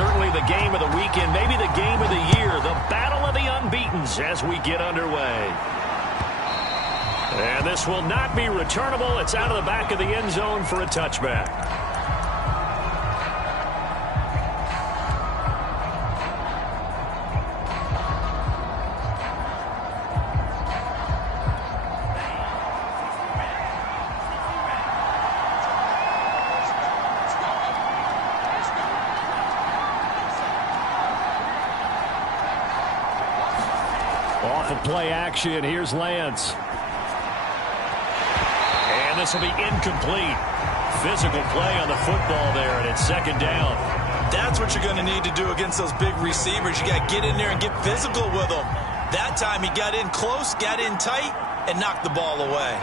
certainly the game of the weekend, maybe the game of the year, the battle of the unbeatens as we get underway. And this will not be returnable. It's out of the back of the end zone for a touchback. Off of play action, here's Lance. And this will be incomplete. Physical play on the football there, and it's second down. That's what you're going to need to do against those big receivers. You got to get in there and get physical with them. That time he got in close, got in tight, and knocked the ball away.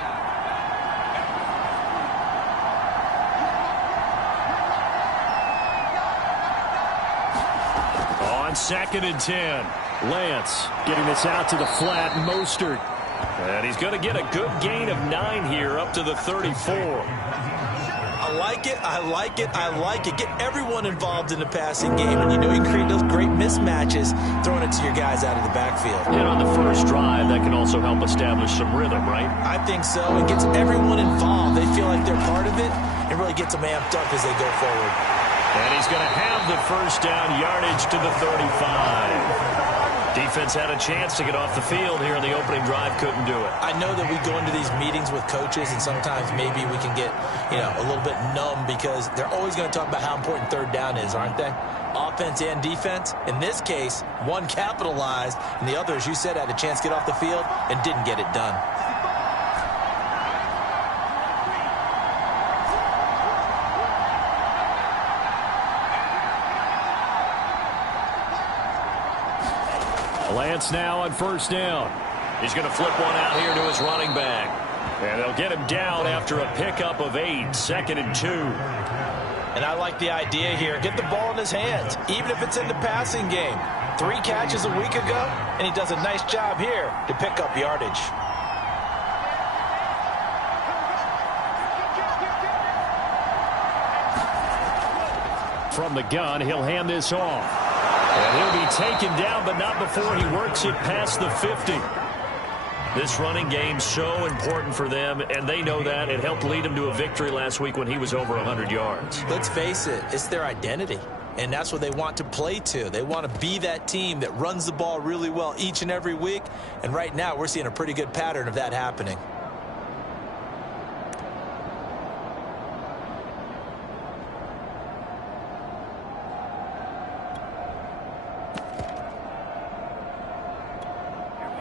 On 2nd and 10. Lance getting this out to the flat. Mostert. And he's going to get a good gain of 9 here up to the 34. I like it. I like it. I like it. Get everyone involved in the passing game. And you know you can create those great mismatches throwing it to your guys out of the backfield. And on the first drive, that can also help establish some rhythm, right? I think so. It gets everyone involved. They feel like they're part of it. It really gets them amped up as they go forward. And he's going to have the first down, yardage to the 35. Defense had a chance to get off the field here in the opening drive, couldn't do it. I know that we go into these meetings with coaches, and sometimes maybe we can get, a little bit numb because they're always going to talk about how important third down is, aren't they? Offense and defense. In this case, one capitalized, and the other, as you said, had a chance to get off the field and didn't get it done. Lance now on first down. He's going to flip one out here to his running back. And they'll get him down after a pickup of 8, 2nd and 2. And I like the idea here. Get the ball in his hands, even if it's in the passing game. 3 catches a week ago, and he does a nice job here to pick up yardage. From the gun, he'll hand this off. And he'll be taken down, but not before he works it past the 50. This running game so important for them, and they know that. It helped lead them to a victory last week when he was over 100 yards. Let's face it, it's their identity, and that's what they want to play to. They want to be that team that runs the ball really well each and every week, and right now we're seeing a pretty good pattern of that happening.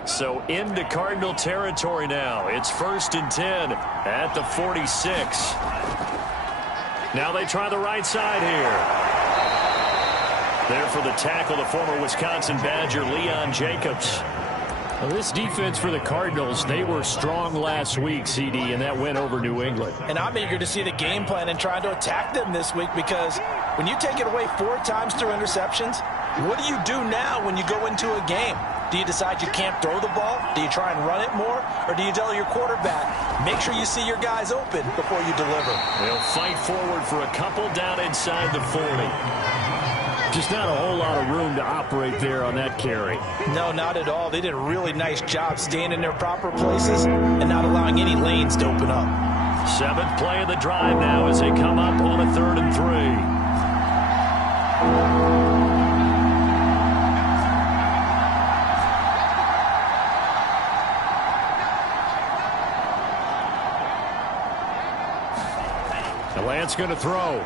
So into Cardinal territory now. It's 1st and 10 at the 46. Now they try the right side here. There for the tackle, the former Wisconsin Badger, Leon Jacobs. Well, this defense for the Cardinals, they were strong last week, CD, and that went over New England. And I'm eager to see the game plan and trying to attack them this week because when you take it away 4 times through interceptions, what do you do now when you go into a game? Do you decide you can't throw the ball? Do you try and run it more? Or do you tell your quarterback, make sure you see your guys open before you deliver? They'll fight forward for a couple down inside the 40. Just not a whole lot of room to operate there on that carry. No, not at all. They did a really nice job staying in their proper places and not allowing any lanes to open up. 7th play of the drive now as they come up on a 3rd and 3. Lance going to throw.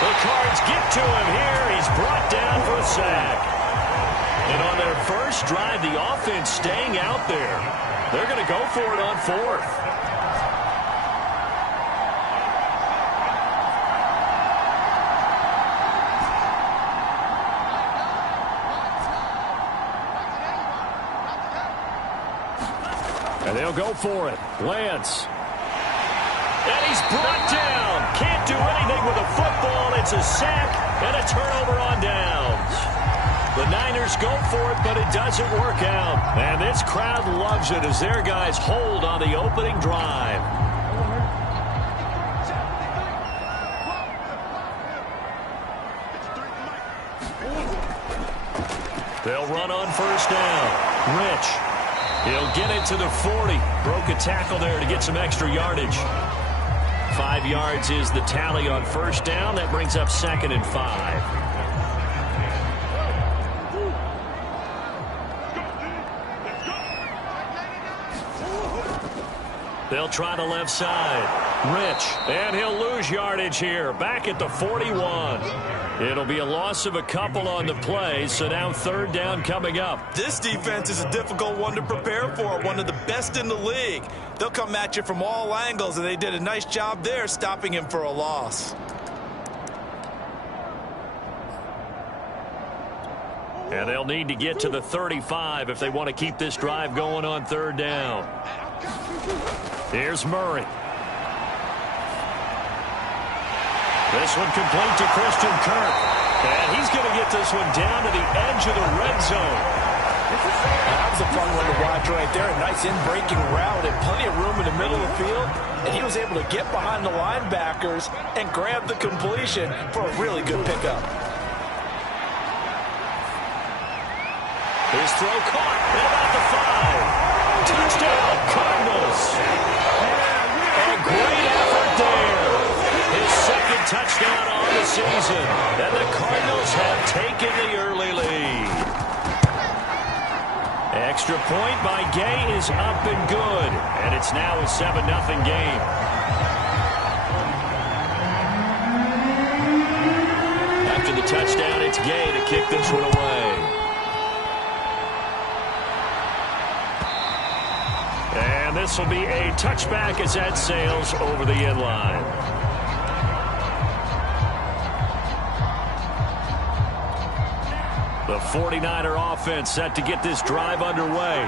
The Cards get to him here. He's brought down for a sack. And on their first drive, the offense staying out there. They're going to go for it on 4th. And they'll go for it. Lance. And he's brought down. Can't do anything with a football. It's a sack and a turnover on downs. The Niners go for it, but it doesn't work out. And this crowd loves it as their guys hold on the opening drive. They'll run on first down. Rich. He'll get it to the 40. Broke a tackle there to get some extra yardage. 5 yards is the tally on first down. That brings up 2nd and 5. They'll try the left side. Rich. And he'll lose yardage here. Back at the 41. It'll be a loss of a couple on the play, so now 3rd down coming up. This defense is a difficult one to prepare for, one of the best in the league. They'll come at you from all angles, and they did a nice job there stopping him for a loss. And they'll need to get to the 35 if they want to keep this drive going on 3rd down. Here's Murray. This one complete to Christian Kirk. And he's going to get this one down to the edge of the red zone. That was a fun one to watch right there. A nice in-breaking route and plenty of room in the middle of the field. And he was able to get behind the linebackers and grab the completion for a really good pickup. His throw caught at about the 5. Touchdown, Cardinals. A great effort there. His 2nd touchdown on the season. And the Cardinals have taken the early lead. Extra point by Gay is up and good. And it's now a 7-0 game. After the touchdown, it's Gay to kick this one away. And this will be a touchback as that sails over the end line. The 49er offense set to get this drive underway.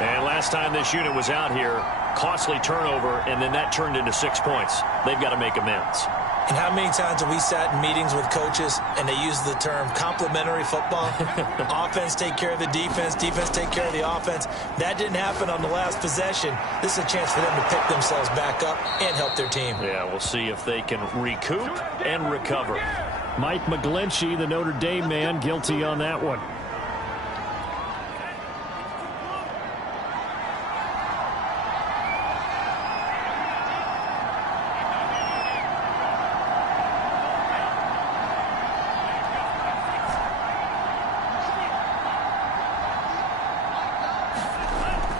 And last time this unit was out here, costly turnover, and then that turned into 6 points. They've got to make amends. And how many times have we sat in meetings with coaches and they use the term complementary football? Offense take care of the defense, defense take care of the offense. That didn't happen on the last possession. This is a chance for them to pick themselves back up and help their team. Yeah, we'll see if they can recoup and recover. Mike McGlinchey, the Notre Dame man, guilty on that one.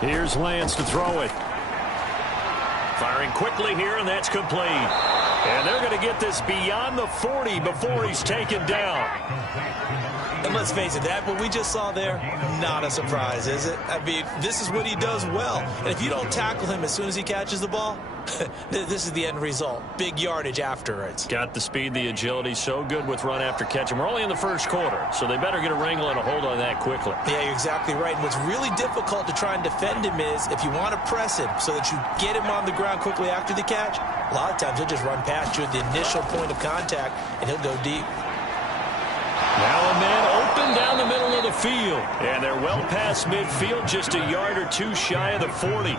Here's Lance to throw it. Firing quickly here, and that's complete. And they're going to get this beyond the 40 before he's taken down. And let's face it, that what we just saw there, not a surprise, is it? I mean, this is what he does well. And if you don't tackle him as soon as he catches the ball, this is the end result. Big yardage afterwards. Got the speed, the agility, so good with run after catch. And we're only in the first quarter, so they better get a wrangle and a hold on that quickly. Yeah, you're exactly right. And what's really difficult to try and defend him is if you want to press him so that you get him on the ground quickly after the catch, a lot of times he'll just run past you at the initial point of contact, and he'll go deep. Now a man open down the middle of the field. And they're well past midfield, just a yard or two shy of the 40.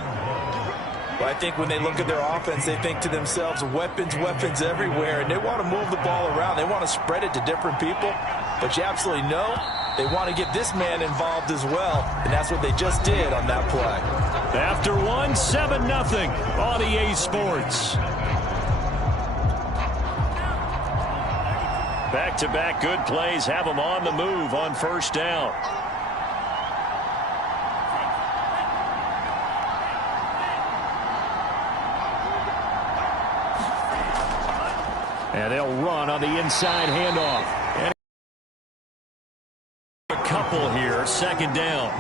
Well, I think when they look at their offense, they think to themselves, weapons, weapons everywhere. And they want to move the ball around. They want to spread it to different people. But you absolutely know they want to get this man involved as well. And that's what they just did on that play. After one, 7-0 on EA Sports. Back-to-back good plays have them on the move on first down. And they'll run on the inside handoff. And a couple here, 2nd down.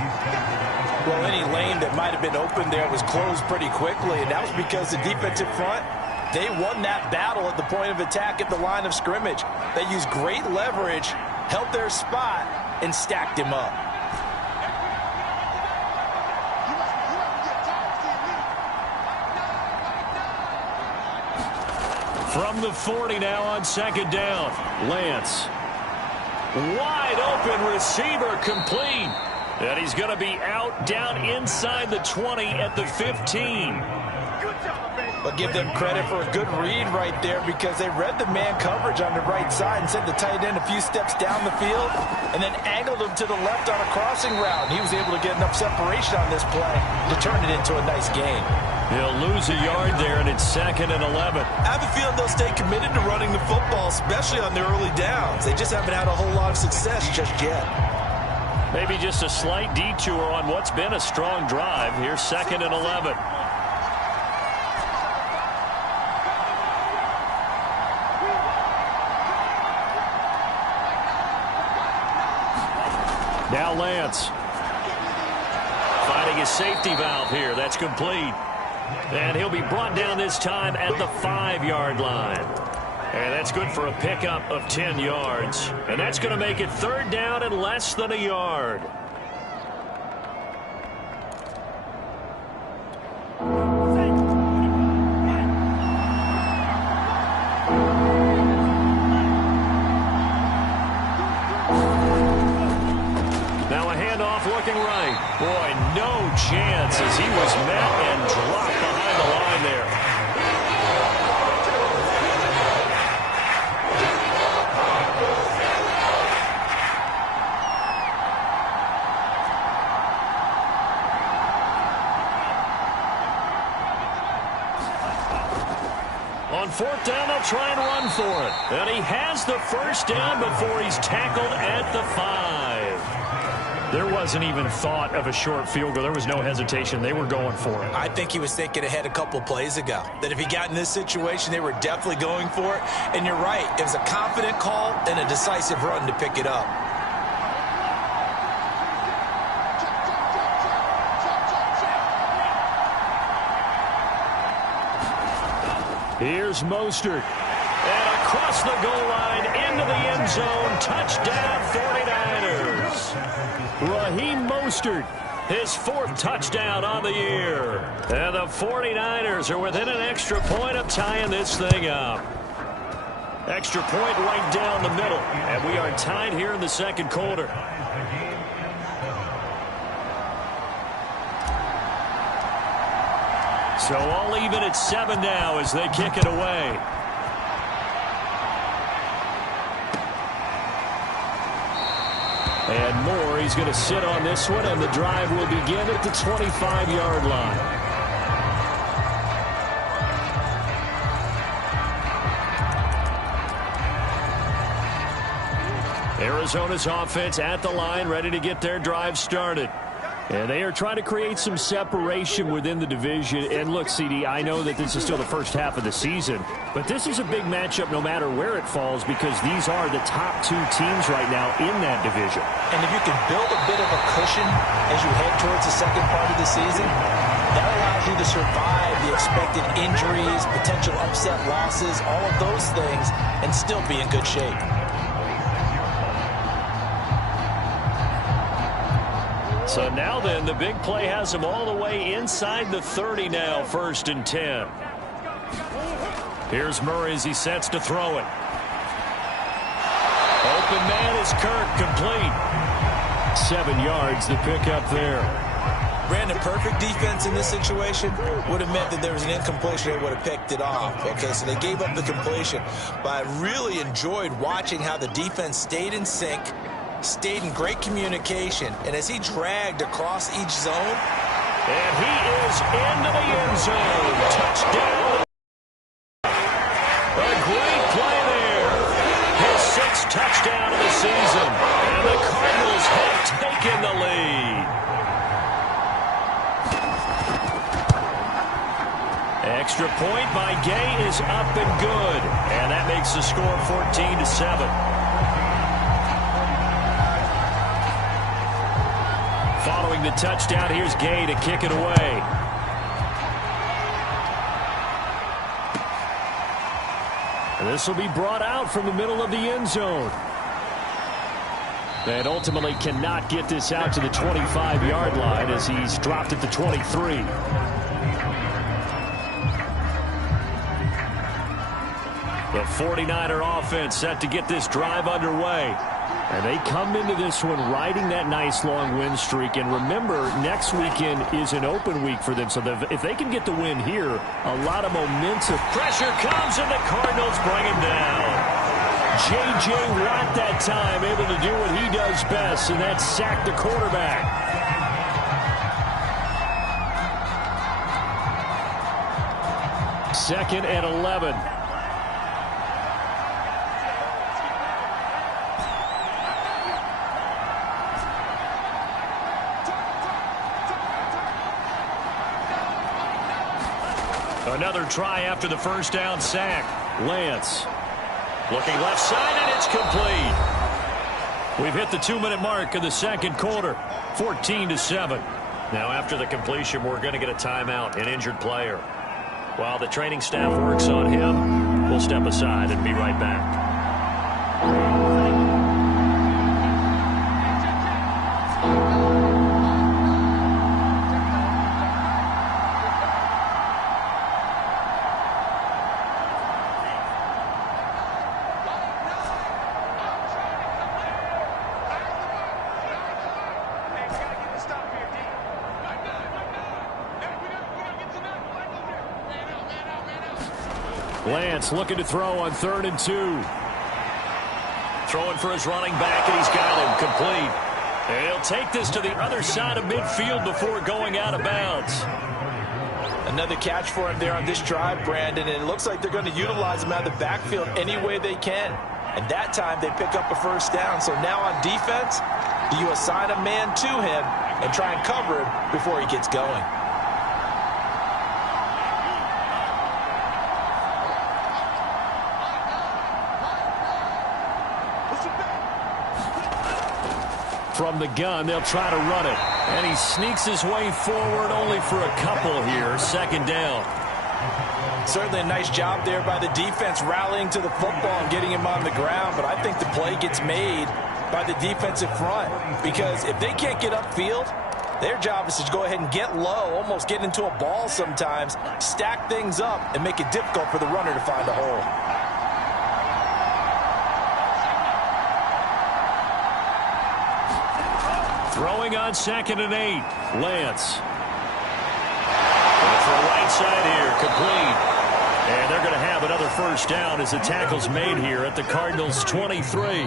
Well, any lane that might have been open there was closed pretty quickly, and that was because the defensive front, they won that battle at the point of attack at the line of scrimmage. They used great leverage, held their spot, and stacked him up. From the 40 now on 2nd down. Lance. Wide open receiver complete. And he's going to be out down inside the 20 at the 15. But give them credit for a good read right there because they read the man coverage on the right side and sent the tight end a few steps down the field and then angled him to the left on a crossing route. And he was able to get enough separation on this play to turn it into a nice gain. He'll lose a yard there, and it's 2nd and 11. I have a feeling they'll stay committed to running the football, especially on their early downs. They just haven't had a whole lot of success just yet. Maybe just a slight detour on what's been a strong drive. Here's 2nd and 11. Now Lance. Finding his safety valve here. That's complete. And he'll be brought down this time at the 5-yard line. And that's good for a pickup of 10 yards. And that's going to make it 3rd down and less than a yard. Now a handoff looking right. Boy, no chance as he was met and dropped behind the line there. On 4th down, they'll try and run for it. And he has the 1st down before he's tackled at the 5. There wasn't even thought of a short field goal. There was no hesitation. They were going for it. I think he was thinking ahead a couple plays ago. That if he got in this situation, they were definitely going for it. And you're right. It was a confident call and a decisive run to pick it up. Here's Mostert. And across the goal line into the end zone. Touchdown 49ers. Raheem Mostert, his 4th touchdown on the year. And the 49ers are within an extra point of tying this thing up. Extra point right down the middle. And we are tied here in the 2nd quarter. So all even at 7 now as they kick it away. And Moore, he's going to sit on this one, and the drive will begin at the 25-yard line. Arizona's offense at the line, ready to get their drive started. And they are trying to create some separation within the division. And look, CD, I know that this is still the first half of the season, but this is a big matchup no matter where it falls because these are the top 2 teams right now in that division. And if you can build a bit of a cushion as you head towards the second part of the season, that allows you to survive the expected injuries, potential upset losses, all of those things, and still be in good shape. So now then, the big play has them all the way inside the 30 now, 1st and 10. Here's Murray as he sets to throw it. Open man is Kirk, complete. 7 yards, the pickup there. Brandon, perfect defense in this situation would have meant that there was an incompletion. They would have picked it off. Okay, so they gave up the completion. But I really enjoyed watching how the defense stayed in sync, stayed in great communication, and as he dragged across each zone. And he is into the end zone. Touchdown. A great play there. His 6th touchdown of the season. And the Cardinals have taken the lead. Extra point by Gay is up and good. And that makes the score 14-7. Following the touchdown, here's Gay to kick it away. And this will be brought out from the middle of the end zone. And ultimately cannot get this out to the 25-yard line as he's dropped at the 23. The 49er offense set to get this drive underway. And they come into this one riding that nice long win streak. And remember, next weekend is an open week for them. So if they can get the win here, a lot of momentum. Pressure comes, and the Cardinals bring him down. J.J. Watt that time able to do what he does best, and that's sack the quarterback. Second and 11. Another try after the first down sack. Lance. Looking left side, and it's complete. We've hit the 2-minute mark of the second quarter. 14-7. Now after the completion, we're going to get a timeout, an injured player. While the training staff works on him, we'll step aside and be right back. Lance looking to throw on 3rd and 2. Throwing for his running back, and he's got him complete. And he'll take this to the other side of midfield before going out of bounds. Another catch for him there on this drive, Brandon, and it looks like they're going to utilize him out of the backfield any way they can. And that time they pick up a first down. So now on defense, do you assign a man to him and try and cover him before he gets going? From the gun, they'll try to run it. And he sneaks his way forward only for a couple here. Second down. Certainly a nice job there by the defense rallying to the football and getting him on the ground. But I think the play gets made by the defensive front. Because if they can't get upfield, their job is to go ahead and get low, almost get into a ball sometimes, stack things up, and make it difficult for the runner to find a hole. Throwing on 2nd and 8. Lance. Going for a right side here. Complete. And they're going to have another first down as the tackle's made here at the Cardinals' 23.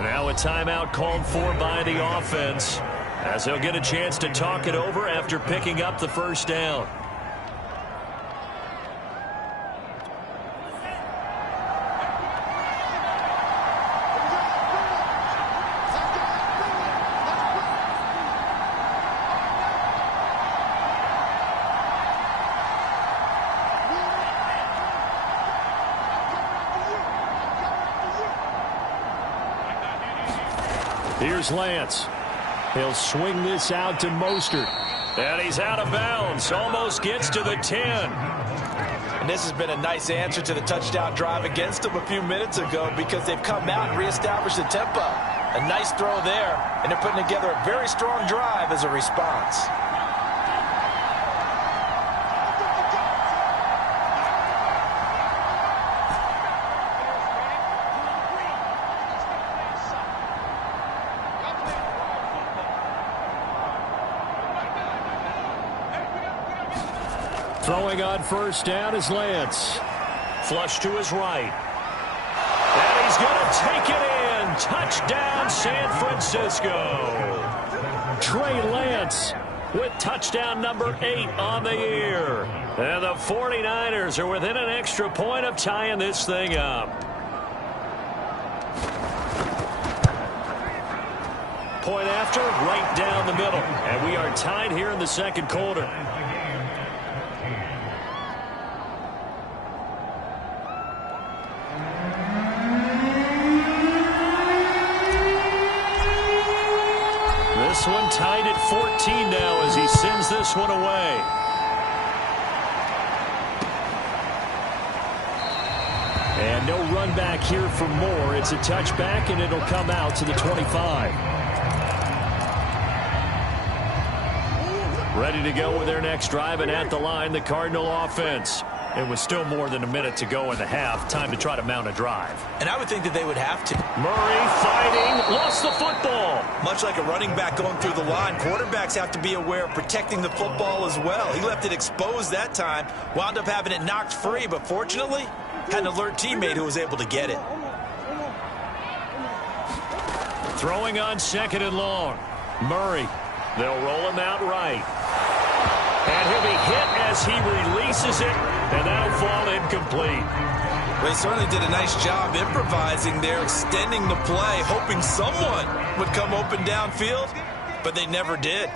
Now a timeout called for by the offense, as they'll get a chance to talk it over after picking up the first down. Here's Lance. He'll swing this out to Mostert. And he's out of bounds. Almost gets to the 10. And this has been a nice answer to the touchdown drive against them a few minutes ago, because they've come out and reestablished the tempo. A nice throw there, and they're putting together a very strong drive as a response. Throwing on first down is Lance. Flush to his right. And he's going to take it in. Touchdown, San Francisco. Trey Lance with touchdown number 8 on the year. And the 49ers are within an extra point of tying this thing up. Point after, right down the middle. And we are tied here in the second quarter. This one tied at 14 now as he sends this one away. And no run back here for Moore. It's a touchback, and it'll come out to the 25. Ready to go with their next drive, and at the line, the Cardinal offense. It was still more than a minute to go in the half. Time to try to mount a drive. And I would think that they would have to. Murray fighting, lost the football. Much like a running back going through the line, quarterbacks have to be aware of protecting the football as well. He left it exposed that time, wound up having it knocked free, but fortunately, had an alert teammate who was able to get it. Throwing on 2nd and long. Murray. They'll roll him out right. And he'll be hit as he releases it, and that'll fall incomplete. Well, he certainly did a nice job improvising there, extending the play, hoping someone would come open downfield, but they never did.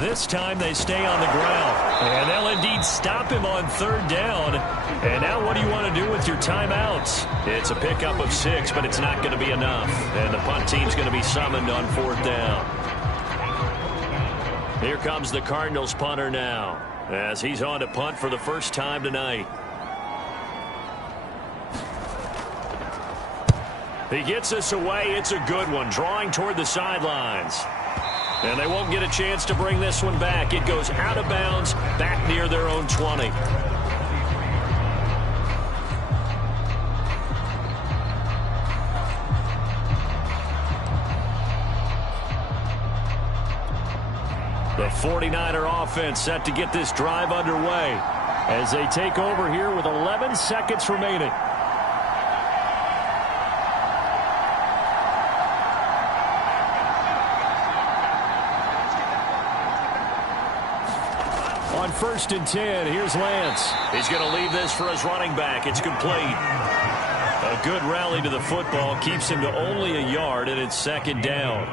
This time they stay on the ground, and they'll indeed stop him on 3rd down. And now what do you want to do with your timeouts? It's a pickup of 6, but it's not going to be enough. And the punt team's going to be summoned on 4th down. Here comes the Cardinals punter now, as he's on to punt for the first time tonight. He gets this away. It's a good one, drawing toward the sidelines. And they won't get a chance to bring this one back. It goes out of bounds, back near their own 20. The 49er offense set to get this drive underway as they take over here with 11 seconds remaining. On 1st and 10, here's Lance. He's going to leave this for his running back. It's complete. A good rally to the football keeps him to only a yard, and it's 2nd down.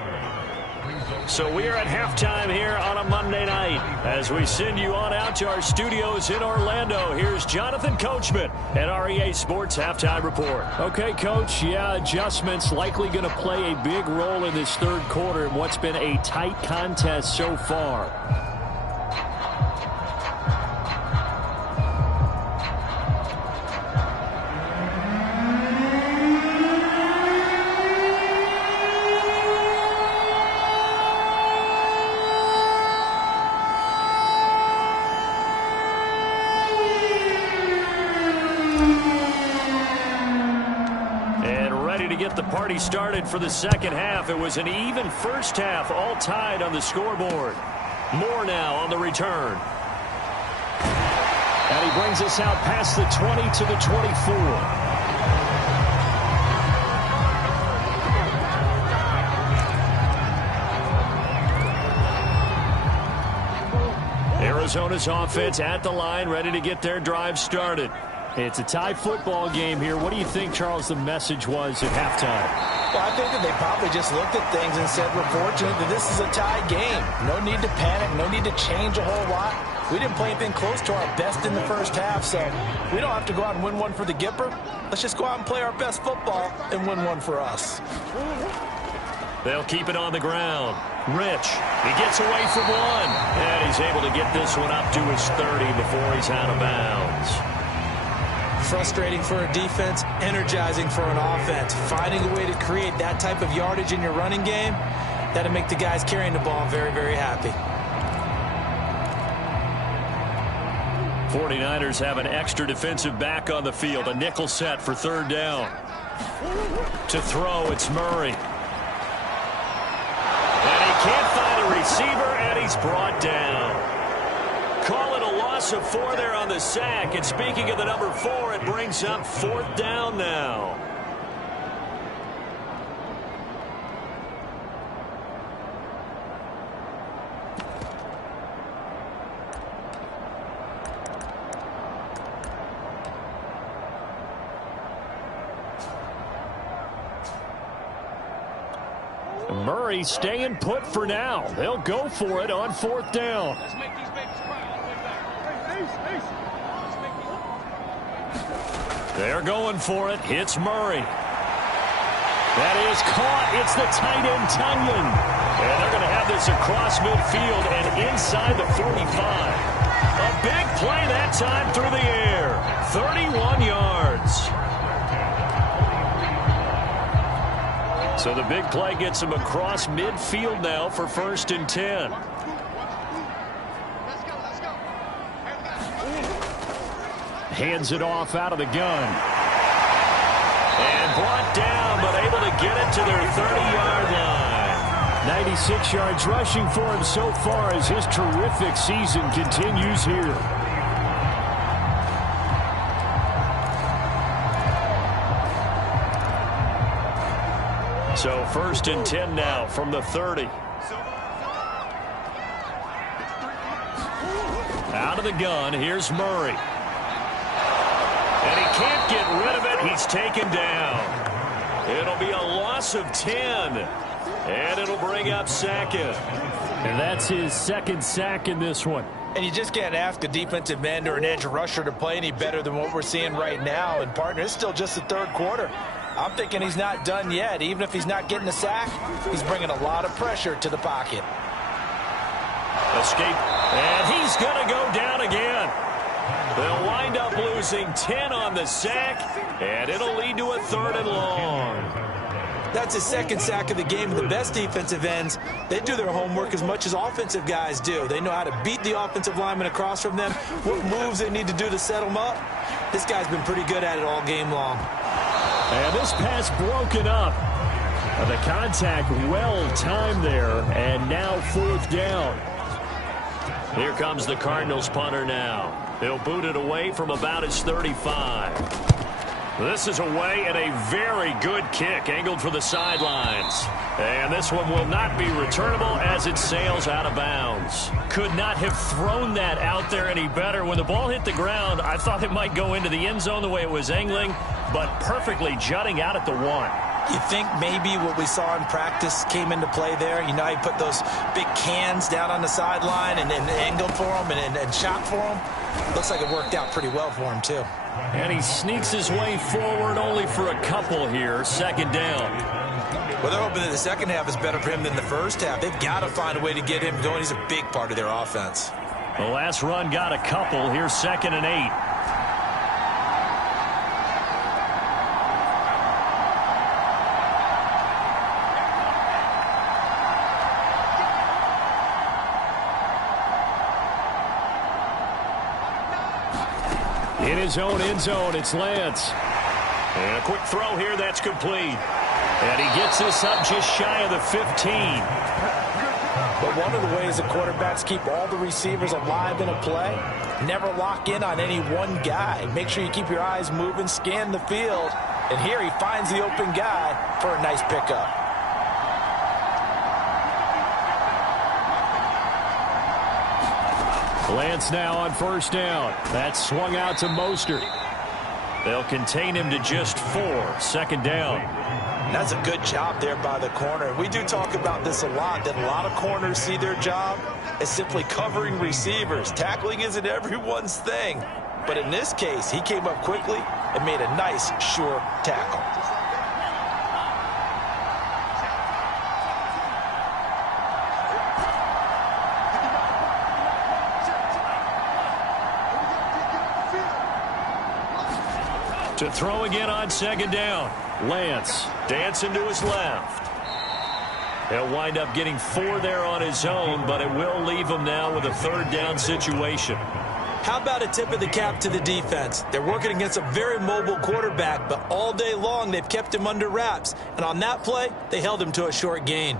So we are at halftime here on a Monday night. As we send you on out to our studios in Orlando, here's Jonathan Coachman at REA Sports Halftime Report. Okay, Coach, adjustments likely going to play a big role in this 3rd quarter in what's been a tight contest so far. Party started for the 2nd half. It was an even 1st half, all tied on the scoreboard. Moore now on the return. And he brings us out past the 20 to the 24. Arizona's offense at the line, ready to get their drive started. It's a tie football game here. What do you think, Charles, the message was at halftime? Well, I think that they probably just looked at things and said, we're fortunate that this is a tie game. No need to panic. No need to change a whole lot. We didn't play anything close to our best in the 1st half, so we don't have to go out and win one for the Gipper. Let's just go out and play our best football and win one for us. They'll keep it on the ground. Rich, he gets away from one, and he's able to get this one up to his 30 before he's out of bounds. Frustrating for a defense, energizing for an offense. Finding a way to create that type of yardage in your running game, that'll make the guys carrying the ball very, very happy. 49ers have an extra defensive back on the field. A nickel set for 3rd down. To throw, it's Murray. And he can't find a receiver, and he's brought down. Call it a loss of 4 there on the sack. And speaking of the number 4, it brings up 4th down now. Murray staying put for now. They'll go for it on 4th down. They're going for it. Hits Murray. That is caught. It's the tight end, Tunyon. And they're going to have this across midfield and inside the 45. A big play that time through the air. 31 yards. So the big play gets him across midfield now for 1st and 10. Hands it off out of the gun. And brought down, but able to get it to their 30-yard line. 96 yards rushing for him so far as his terrific season continues here. So 1st and 10 now from the 30. Out of the gun, here's Murray. And he can't get rid of it. He's taken down. It'll be a loss of 10. And it'll bring up 2nd. And that's his 2nd sack in this one. And you just can't ask a defensive end or an edge rusher to play any better than what we're seeing right now. And, partner, it's still just the 3rd quarter. I'm thinking he's not done yet. Even if he's not getting a sack, he's bringing a lot of pressure to the pocket. Escape. And he's going to go down again. They'll wind up losing 10 on the sack, and it'll lead to a 3rd and long. That's his 2nd sack of the game. The best defensive ends, they do their homework as much as offensive guys do. They know how to beat the offensive lineman across from them, what moves they need to do to set them up. This guy's been pretty good at it all game long. And this pass broken up. The contact well timed there, and now 4th down. Here comes the Cardinals punter now. He'll boot it away from about his 35. This is away and a very good kick angled for the sidelines. And this one will not be returnable as it sails out of bounds. Could not have thrown that out there any better. When the ball hit the ground, I thought it might go into the end zone the way it was angling, but perfectly jutting out at the 1. You think maybe what we saw in practice came into play there? You know, he put those big cans down on the sideline and angled for him and shot for him. Looks like it worked out pretty well for him, too. And he sneaks his way forward only for a couple here. 2nd down. Well, they're hoping that the second half is better for him than the first half. They've got to find a way to get him going. He's a big part of their offense. The last run got a couple. Here's 2nd and 8. In his own end zone, it's Lance. And a quick throw here, that's complete. And he gets this up just shy of the 15. But one of the ways the quarterbacks keep all the receivers alive in a play, never lock in on any one guy. Make sure you keep your eyes moving, scan the field. And here he finds the open guy for a nice pickup. Lance now on 1st down. That's swung out to Mostert. They'll contain him to just 4. 2nd down. That's a good job there by the corner. We do talk about this a lot, that a lot of corners see their job as simply covering receivers. Tackling isn't everyone's thing. But in this case, he came up quickly and made a nice, sure tackle. To throw again on 2nd down. Lance dancing to his left. He'll wind up getting 4 there on his own, but it will leave him now with a 3rd down situation. How about a tip of the cap to the defense? They're working against a very mobile quarterback, but all day long they've kept him under wraps. And on that play, they held him to a short gain.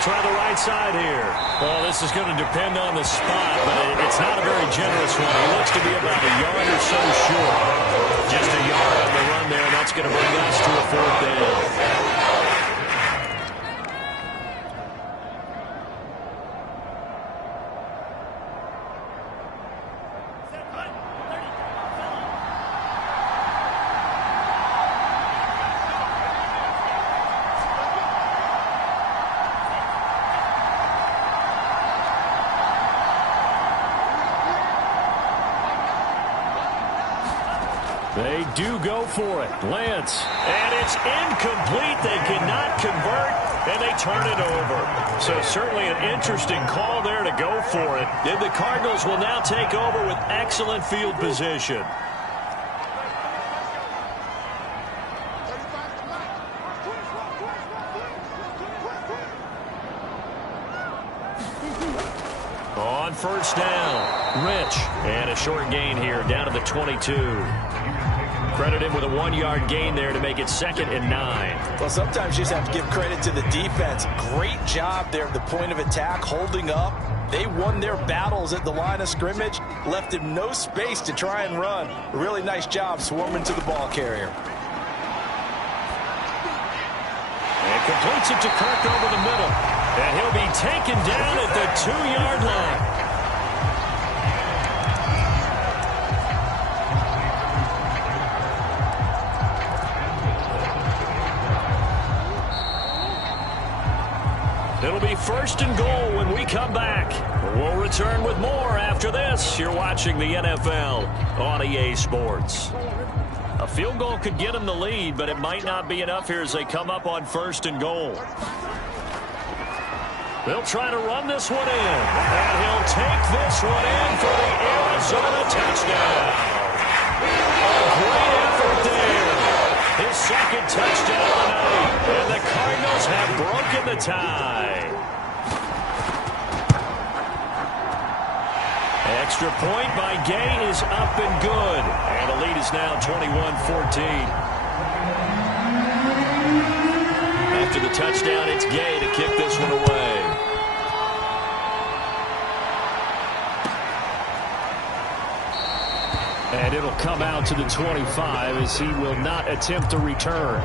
Try the right side here. Well, this is going to depend on the spot, but it's not a very generous one. He looks to be about a yard or so short. Just a yard on the run there, and that's going to bring us to a 4th down. They do go for it. Lance. And it's incomplete. They cannot convert. and they turn it over. So certainly an interesting call there to go for it. And the Cardinals will now take over with excellent field position. On first down, Rich. And a short gain here, down to the 22. Credit him with a 1-yard gain there to make it 2nd and 9. Well, sometimes you just have to give credit to the defense. Great job there at the point of attack, holding up. They won their battles at the line of scrimmage, left him no space to try and run. A really nice job swarming to the ball carrier. And completes it to Kirk over the middle. And he'll be taken down at the 2-yard line. It'll be 1st and goal when we come back. We'll return with more after this. You're watching the NFL on EA Sports. A field goal could get them the lead, but it might not be enough here as they come up on 1st and goal. They'll try to run this one in, and he'll take this one in for the Arizona touchdown. A great effort there. His 2nd touchdown of the night, and the Cardinals have broken the tie. Extra point by Gay is up and good, and the lead is now 21-14. After the touchdown, it's Gay to kick this one away. And it'll come out to the 25 as he will not attempt to return.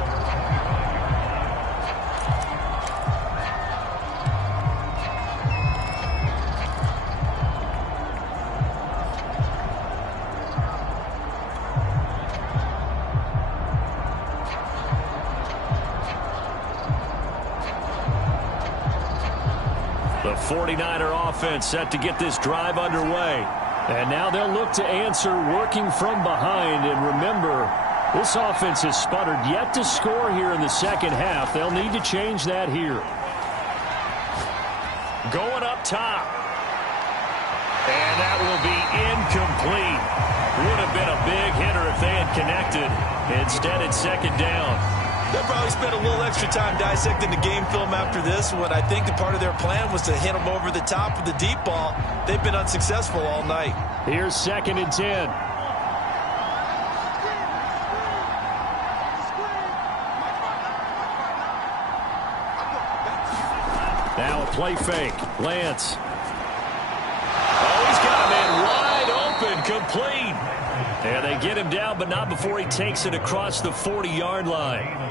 The 49er offense set to get this drive underway. And now they'll look to answer working from behind. And remember, this offense has sputtered yet to score here in the 2nd half. They'll need to change that here. Going up top. And that will be incomplete. Would have been a big hitter if they had connected. Instead, it's 2nd down. They'll probably spend a little extra time dissecting the game film after this one. I think the part of their plan was to hit them over the top with the deep ball. They've been unsuccessful all night. Here's 2nd and 10. Now a play fake. Lance. Oh, he's got a man wide open, complete. And they get him down, but not before he takes it across the 40-yard line.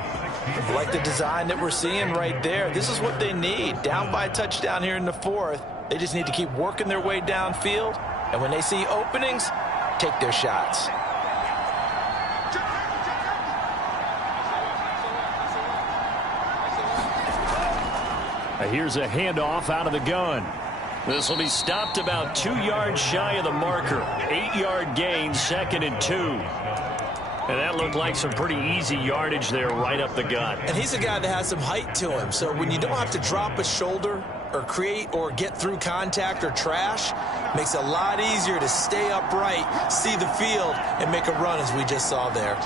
Like the design that we're seeing right there. This is what they need. Down by a touchdown here in the 4th. They just need to keep working their way downfield. And when they see openings, take their shots. Here's a handoff out of the gun. This will be stopped about 2 yards shy of the marker. 8-yard gain, 2nd and 2. And that looked like some pretty easy yardage there right up the gut. And he's a guy that has some height to him. So when you don't have to drop a shoulder or create or get through contact or trash, makes it a lot easier to stay upright, see the field, and make a run as we just saw there.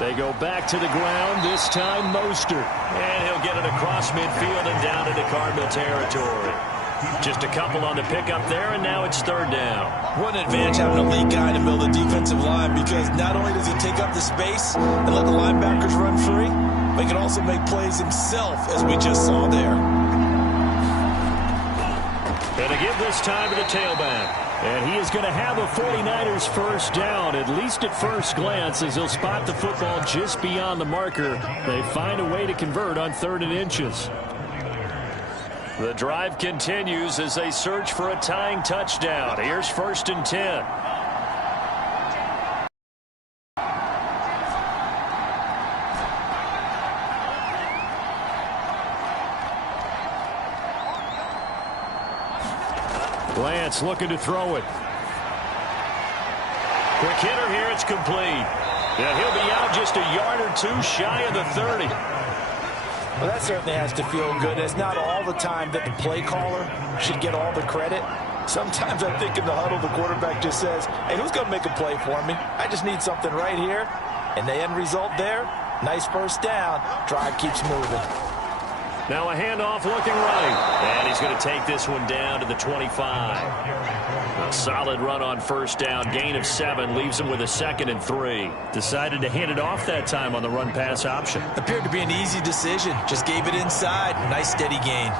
They go back to the ground, this time Mostert. And he'll get it across midfield and down into Cardinal territory. Just a couple on the pickup there, and now it's 3rd down. What an advantage having a lead guy in the middle of the defensive line, because not only does he take up the space and let the linebackers run free, but he can also make plays himself, as we just saw there. Gonna give this time to the tailback. And he is going to have a 49ers 1st down, at least at first glance, as he'll spot the football just beyond the marker. They find a way to convert on 3rd and inches. The drive continues as they search for a tying touchdown. Here's 1st and 10. Lance looking to throw it. Quick hitter here, it's complete. And he'll be out just a yard or two shy of the 30. Well, that certainly has to feel good. It's not all the time that the play caller should get all the credit. Sometimes I think in the huddle, the quarterback just says, hey, who's going to make a play for me? I just need something right here. And the end result there, nice first down. Drive keeps moving. Now a handoff looking right. And he's going to take this one down to the 25. A solid run on first down. Gain of 7 leaves him with a 2nd and 3. Decided to hand it off that time on the run-pass option. Appeared to be an easy decision. Just gave it inside. Nice steady gain.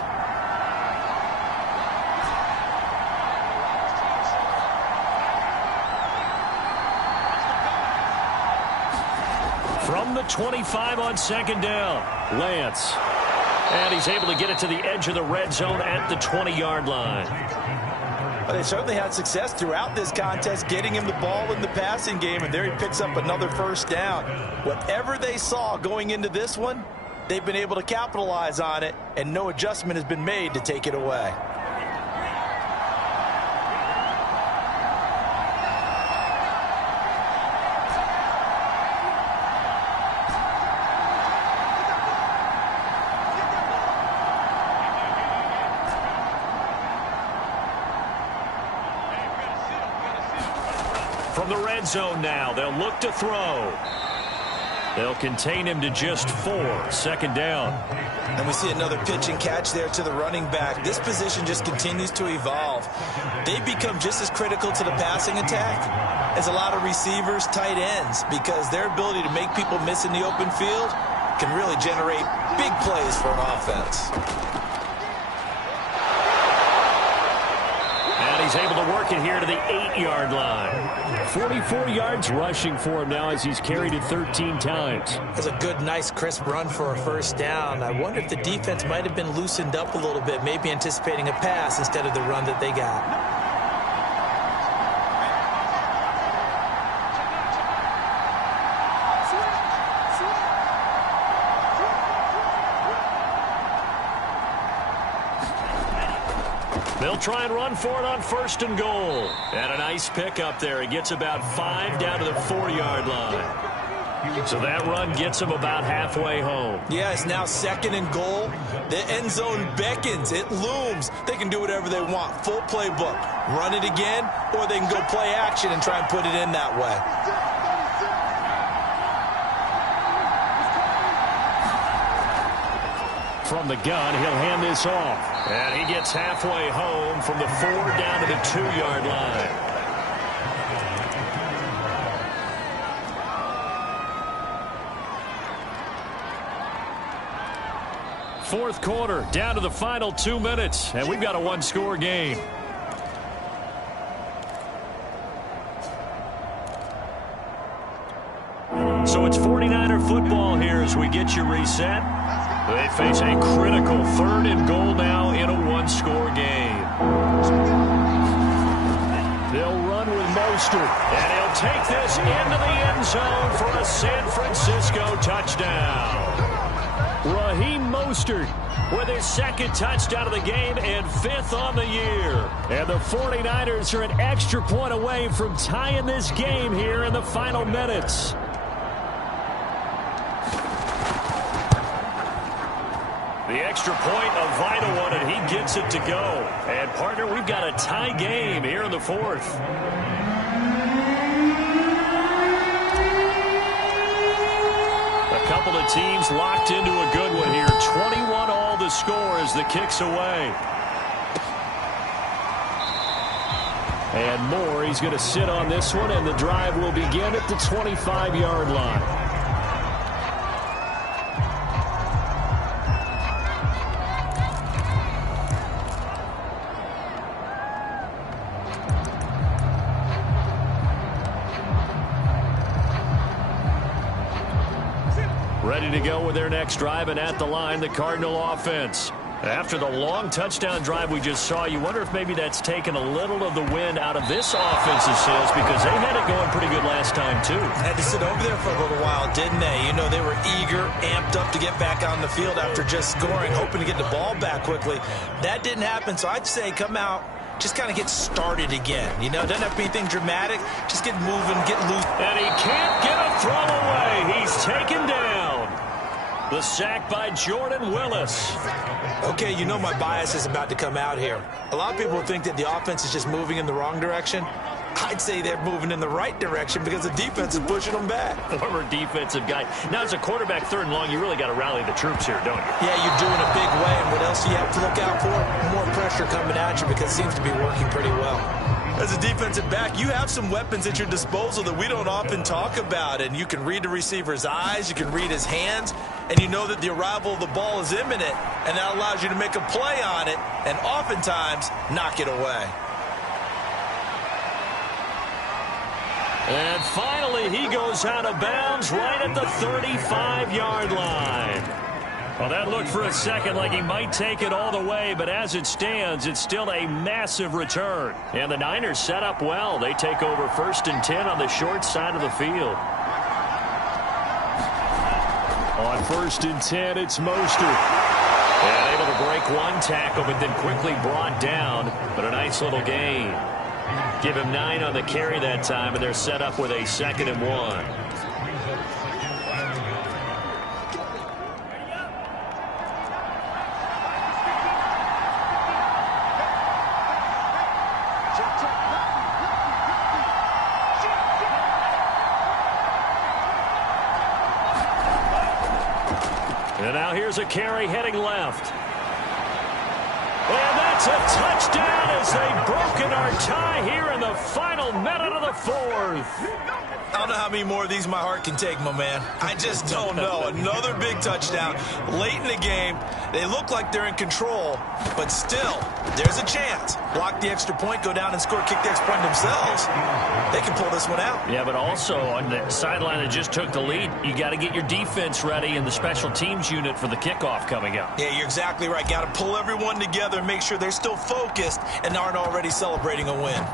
From the 25 on 2nd down, Lance. And he's able to get it to the edge of the red zone at the 20-yard line. Well, they certainly had success throughout this contest getting him the ball in the passing game, and there he picks up another first down. Whatever they saw going into this one, they've been able to capitalize on it, and no adjustment has been made to take it away. From the red zone now, they'll look to throw. They'll contain him to just 4. 2nd down. And we see another pitch and catch there to the running back. This position just continues to evolve. They've become just as critical to the passing attack as a lot of receivers, tight ends, because their ability to make people miss in the open field can really generate big plays for an offense. He's able to work it here to the 8-yard line. 44 yards rushing for him now as he's carried it 13 times. That's a good, nice, crisp run for a first down. I wonder if the defense might have been loosened up a little bit, maybe anticipating a pass instead of the run that they got. They'll try and run for it on 1st and goal. And a nice pickup there. He gets about 5 down to the 4-yard line. So that run gets him about halfway home. Yeah, it's now 2nd and goal. The end zone beckons. It looms. They can do whatever they want. Full playbook. Run it again, or they can go play action and try and put it in that way. From the gun, he'll hand this off. And he gets halfway home from the 4 down to the 2-yard line. Fourth quarter, down to the final 2 minutes, and we've got a 1-score game. So it's 49er football here as we get you reset. They face a critical 3rd and goal now in a 1-score game. They'll run with Mostert, and he'll take this into the end zone for a San Francisco touchdown. Raheem Mostert with his 2nd touchdown of the game and 5th on the year. And the 49ers are an extra point away from tying this game here in the final minutes. The extra point, a vital one, and he gets it to go. And, partner, we've got a tie game here in the 4th. A couple of teams locked into a good one here. 21 all the score as the kick's away. And Moore, he's going to sit on this one, and the drive will begin at the 25-yard line. Ready to go with their next drive, and at the line, the Cardinal offense. After the long touchdown drive we just saw, you wonder if maybe that's taken a little of the wind out of this offense's sails, because they had it going pretty good last time, too. Had to sit over there for a little while, didn't they? You know, they were eager, amped up to get back on the field after just scoring, hoping to get the ball back quickly. That didn't happen, so I'd say come out, just kind of get started again. You know, doesn't have to be anything dramatic. Just get moving, get loose. And he can't get a throw away. He's taken down. The sack by Jordan Willis. Okay, you know my bias is about to come out here. A lot of people think that the offense is just moving in the wrong direction. I'd say they're moving in the right direction because the defense is pushing them back. Former defensive guy. Now, as a quarterback, 3rd and long, you really got to rally the troops here, don't you? Yeah, you do in a big way. And what else do you have to look out for? More pressure coming at you because it seems to be working pretty well. As a defensive back, you have some weapons at your disposal that we don't often talk about. And you can read the receiver's eyes, you can read his hands, and you know that the arrival of the ball is imminent. And that allows you to make a play on it and oftentimes knock it away. And finally, he goes out of bounds right at the 35-yard line. Well, that looked for a second like he might take it all the way, but as it stands, it's still a massive return. And the Niners set up well. They take over 1st and 10 on the short side of the field. On 1st and 10, it's Mostert. And able to break one tackle, but then quickly brought down. But a nice little gain. Give him 9 on the carry that time, and they're set up with a 2nd and 1. And now here's a carry heading left. And that's a touchdown as they've broken our tie here in the final minute of the 4th. I don't know how many more of these my heart can take, my man. I just don't know. Another big touchdown late in the game. They look like they're in control, but still, there's a chance. Block the extra point, go down and score, kick the extra point themselves. They can pull this one out. Yeah, but also on the sideline that just took the lead, you got to get your defense ready and the special teams unit for the kickoff coming up. Yeah, you're exactly right. Got to pull everyone together and make sure they're still focused and aren't already celebrating a win.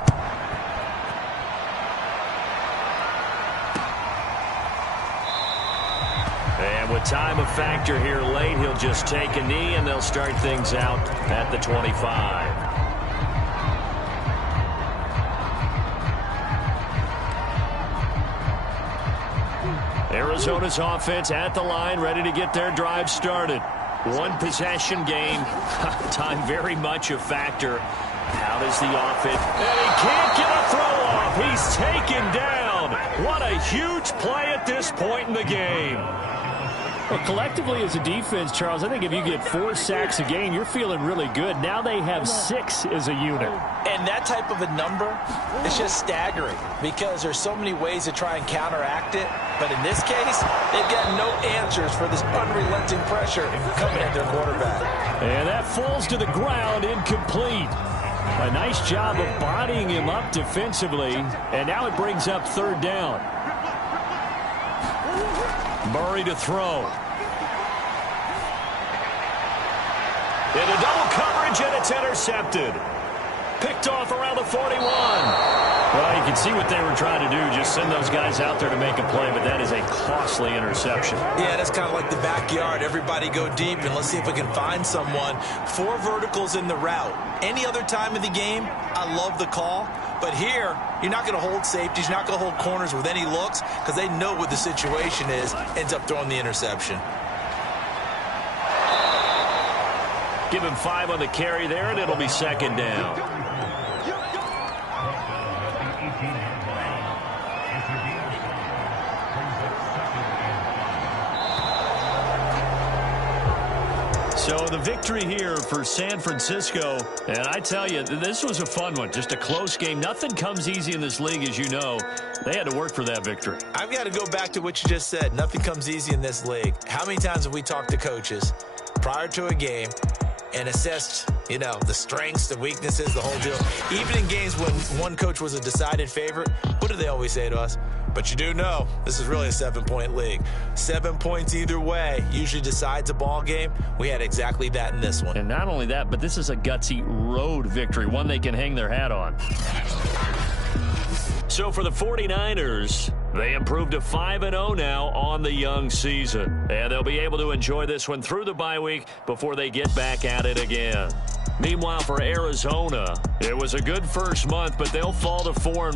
And with time a factor here late, he'll just take a knee and they'll start things out at the 25. Arizona's offense at the line, ready to get their drive started. One possession game. Time very much a factor. How does the offense... And he can't get a throw off. He's taken down. What a huge play at this point in the game. Well, collectively as a defense, Charles, I think if you get 4 sacks a game, you're feeling really good. Now they have 6 as a unit. And that type of a number is just staggering because there's so many ways to try and counteract it. But in this case, they've got no answers for this unrelenting pressure coming at their quarterback. And that falls to the ground, incomplete. A nice job of bodying him up defensively. And now it brings up 3rd down. Murray to throw. Into double coverage, and it's intercepted. Picked off around the 41. Well, you can see what they were trying to do, just send those guys out there to make a play, but that is a costly interception. Yeah, that's kind of like the backyard. Everybody go deep, and let's see if we can find someone. 4 verticals in the route. Any other time of the game, I love the call. But here, you're not going to hold safeties. You're not going to hold corners with any looks because they know what the situation is. Ends up throwing the interception. Give him 5 on the carry there, and it'll be 2nd down. So the victory here for San Francisco, and I tell you, this was a fun one. Just a close game. Nothing comes easy in this league, as you know. They had to work for that victory. I've got to go back to what you just said. Nothing comes easy in this league. How many times have we talked to coaches prior to a game and assessed, you know, the strengths, the weaknesses, the whole deal? Even in games when one coach was a decided favorite, what do they always say to us? But you do know this is really a 7-point league. 7 points either way usually decides a ball game. We had exactly that in this one. And not only that, but this is a gutsy road victory, one they can hang their hat on. So for the 49ers, they improved to 5-0 now on the young season. And they'll be able to enjoy this one through the bye week before they get back at it again. Meanwhile, for Arizona, it was a good first month, but they'll fall to 4-1.